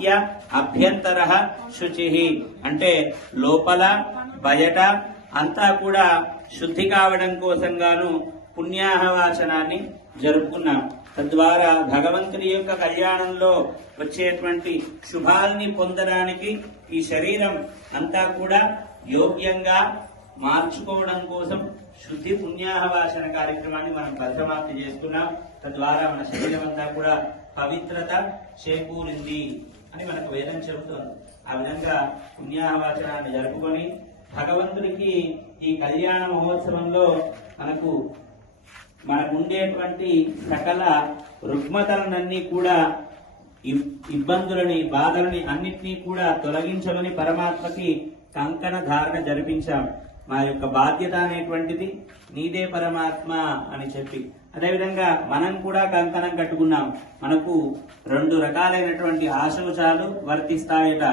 బాహ్య అభ్యంతర శుచి. అంటే లోపల బయట అంతా కూడా శుద్ధి కావడం కోసం గాను పుణ్యాహవాచనాన్ని జరుపుకున్నాం. తద్వారా భగవంతుని యొక్క కళ్యాణంలో వచ్చేటువంటి శుభాల్ని పొందడానికి ఈ శరీరం అంతా కూడా యోగ్యంగా మార్చుకోవడం కోసం శుద్ధి పుణ్యాహవాసన కార్యక్రమాన్ని మనం పరిసమాప్తి చేసుకున్నాం తద్వారా మన శరీరం అంతా కూడా పవిత్రత చేకూరింది అని మనకు వేదం చెబుతోంది. ఆ విధంగా పుణ్యాహవాచనాన్ని జరుపుకొని భగవంతుడికి ఈ కళ్యాణ మహోత్సవంలో మనకు మనకు ఉండేటువంటి సకల రుగ్మతలనన్నీ కూడా ఇబ్బందులని బాధలని అన్నిటినీ కూడా తొలగించమని పరమాత్మకి కంకణ ధారణ జరిపించాం. మా యొక్క బాధ్యత అనేటువంటిది నీదే పరమాత్మ అని చెప్పి. అదేవిధంగా మనం కూడా కంకణం కట్టుకున్నాం. మనకు రెండు రకాలైనటువంటి ఆశోచాలు వర్తిస్తాయట.